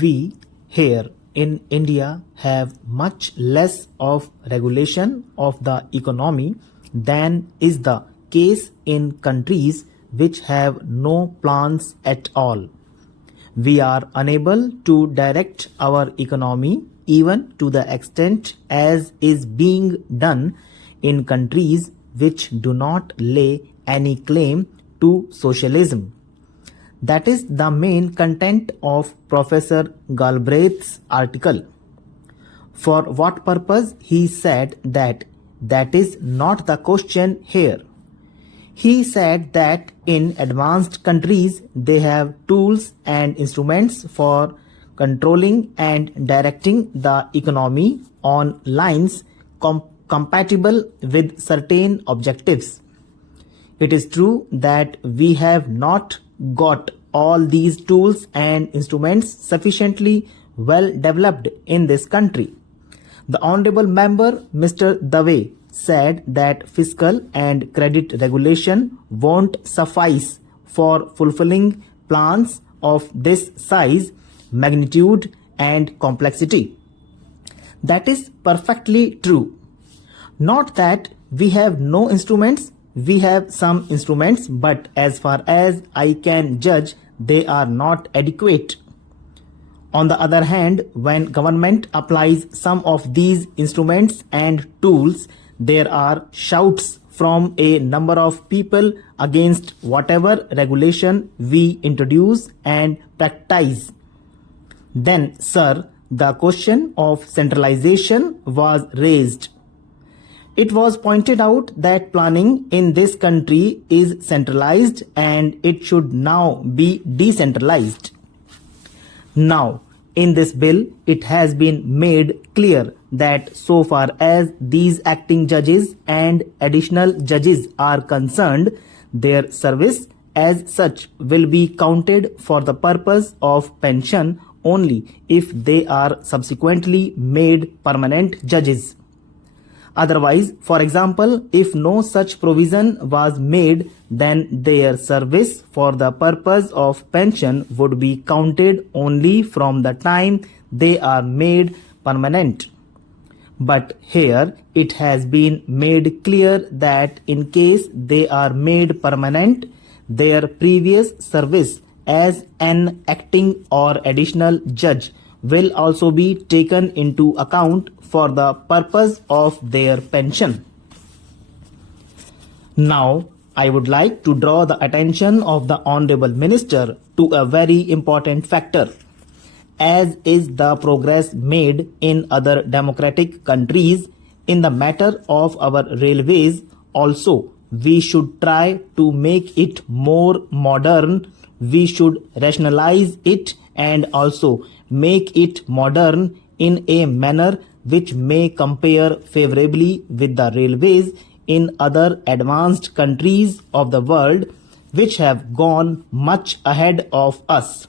we here in India have much less of regulation of the economy than is the case in countries which have no plans at all. We are unable to direct our economy even to the extent as is being done in countries which do not lay any claim to socialism. That is the main content of Professor Galbraith's article. For what purpose he said that is not the question here. He said that in advanced countries they have tools and instruments for controlling and directing the economy on lines compatible with certain objectives. It is true that we have not got all these tools and instruments sufficiently well developed in this country. The Honorable Member Mr. Dave said that fiscal and credit regulation won't suffice for fulfilling plans of this size, magnitude and complexity. That is perfectly true. Not that we have no instruments, we have some instruments, but as far as I can judge, they are not adequate. On the other hand, when government applies some of these instruments and tools, there are shouts from a number of people against whatever regulation we introduce and practice. Then, sir, the question of centralization was raised. It was pointed out that planning in this country is centralized and it should now be decentralized. Now, in this bill, it has been made clear that so far as these acting judges and additional judges are concerned, their service as such will be counted for the purpose of pension only if they are subsequently made permanent judges. Otherwise, for example, if no such provision was made, then their service for the purpose of pension would be counted only from the time they are made permanent. But here it has been made clear that in case they are made permanent, their previous service as an acting or additional judge will also be taken into account for the purpose of their pension. Now, I would like to draw the attention of the Honorable Minister to a very important factor. As is the progress made in other democratic countries in the matter of our railways, also we should try to make it more modern. We should rationalize it and also make it modern in a manner which may compare favorably with the railways in other advanced countries of the world which have gone much ahead of us.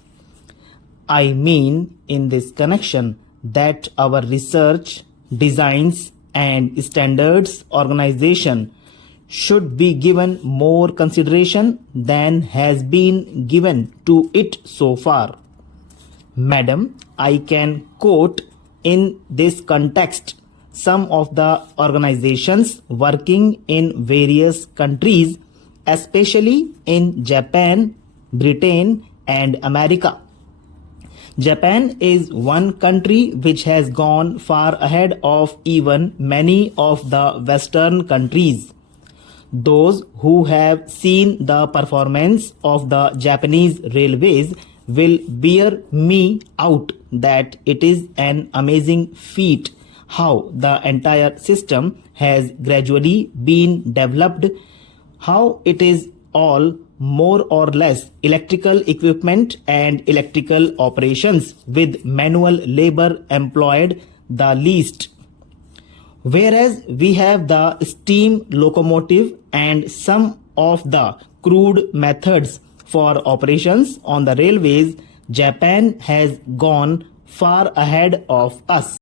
I mean in this connection that our research, designs and standards organization should be given more consideration than has been given to it so far. Madam, I can quote in this context some of the organizations working in various countries, especially in Japan, Britain and America. Japan is one country which has gone far ahead of even many of the Western countries. Those who have seen the performance of the Japanese railways will bear me out that it is an amazing feat how the entire system has gradually been developed, how it is all more or less electrical equipment and electrical operations with manual labor employed the least. Whereas we have the steam locomotive and some of the crude methods for operations on the railways, Japan has gone far ahead of us.